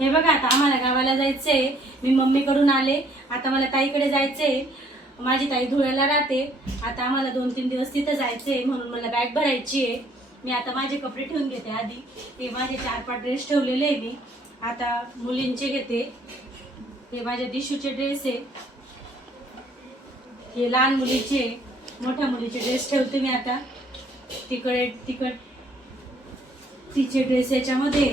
हे बघा आता आम्हाला गावाला जायचंय. मी मम्मीकडून आले. आता मला ताईकडे जायचंय. माझी ताई धुळ्याला राहते. आता आम्हाला दोन तीन दिवस तिथं जायचंय म्हणून मला बॅग भरायची आहे मी आता माझे कपडे ठेवून घेते आधी. ते माझे चार पाच ड्रेस ठेवलेले आहे मी. आता मुलींचे घेते. हे माझ्या दिशूचे ड्रेस आहे. हे लहान मुलीचे मोठ्या मुलीचे ड्रेस ठेवते मी आता. तिकडे तिकड तिचे ड्रेस याच्यामध्ये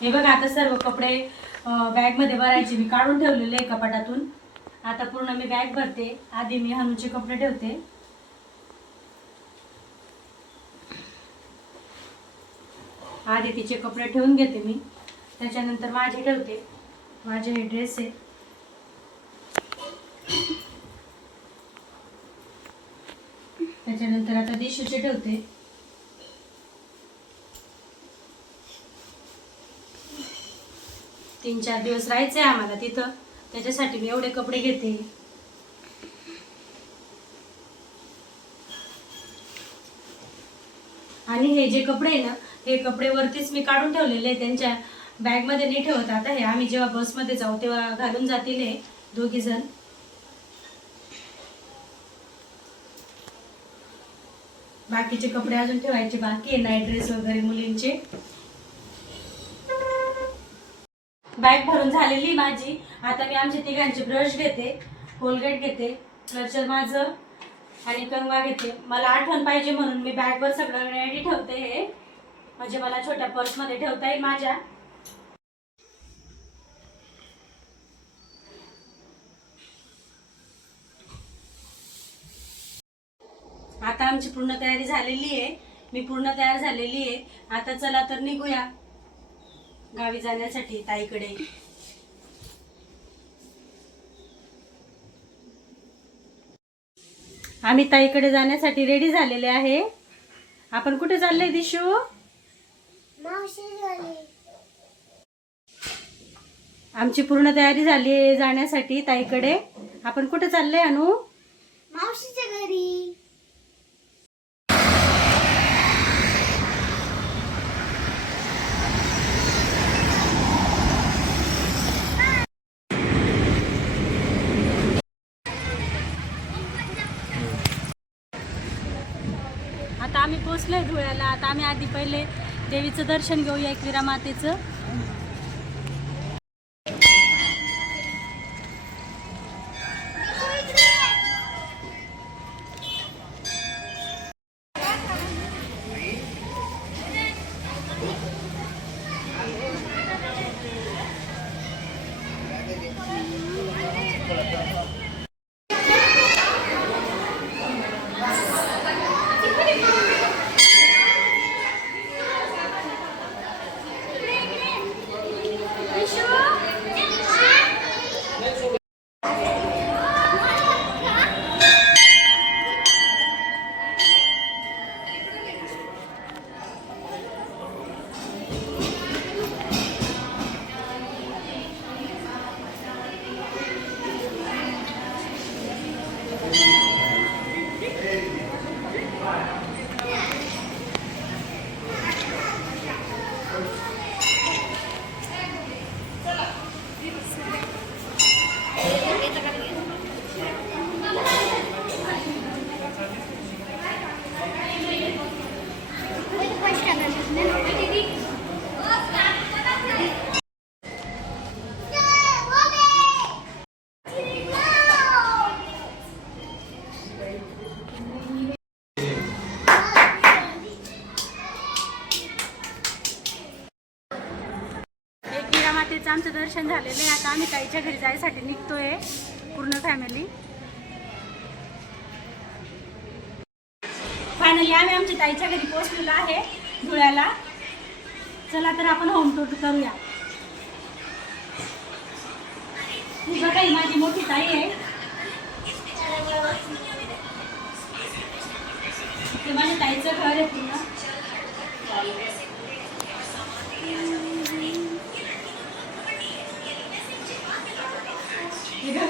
हे बघा आता सर्व कपडे बॅगमध्ये भरायचे. मी काढून ठेवलेले आहे कपाटातून आता पूर्ण मी बॅग भरते. आधी मी हनुचे कपडे ठेवते. आधी तिचे कपडे ठेवून घेते मी. त्याच्यानंतर माझे ठेवते. माझे हे ड्रेस आहे. त्याच्यानंतर आता दिशूचे ठेवते. तीन चार दिवस राहायचंय आम्हाला तिथं. त्याच्यासाठी मी एवढे कपडे घेते. आणि हे जे कपडे आहे ना हे कपडे वरतीच मी काढून ठेवलेले त्यांच्या बॅगमध्ये नाही ठेवत आता हे. आम्ही जेव्हा बसमध्ये जाऊ तेव्हा घालून जातील हे दोघी जण. बाकीचे कपडे अजून ठेवायचे. बाकी आहे नाईट ड्रेस वगैरे मुलींचे. बॅग भरून झालेली माझी. आता मी आमच्या तिघांचे ब्रश घेते कोलगेट घेते क्लचर माझं आणि कंगवा घेते. मला आठवण पाहिजे म्हणून मी बॅगवर सगळं रेडी ठेवते हे. म्हणजे मला छोट्या पर्समध्ये ठेवता येईल माझ्या. आता आमची पूर्ण तयारी झालेली आहे. मी पूर्ण तयार झालेली आहे. आता चला तर निघूया. गावी जाण्यासाठी ताईकडे. आम्ही ताईकडे जाण्यासाठी रेडी झालेले आहे. आपण कुठे चाललोय दिशू? आमची पूर्ण तयारी झाली आहे जाण्यासाठी ताईकडे. आपण कुठे चाललोय अनु? मावशीच्या घरी. आता पोचलोय धुळ्याला. आता आम्ही आधी पहिले देवीचं दर्शन घेऊया एकविरा मातेचं ताईचं आमचं दर्शन झालेलं आहे. आता आम्ही ताईच्या घरी जायसाठी निघतोय. पूर्ण फॅमिली फायनली आम्ही आमच्या ताईच्या घरी पोहोचलेलो आहे धुळ्याला. चला तर आपण होम टूर करूया. ही बघा ही माझी मोठी ताई आहे. ते माझ्या ताईचं घर आहे पूर्ण.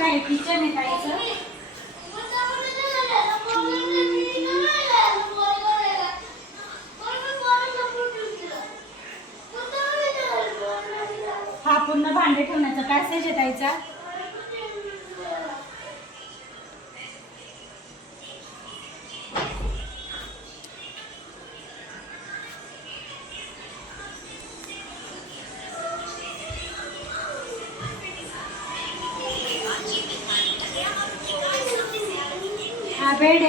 हे बघा हे किचन आहे ताईचं हा पूर्ण भांडे ठेवण्याचा काय आहे येतायचा हा बेड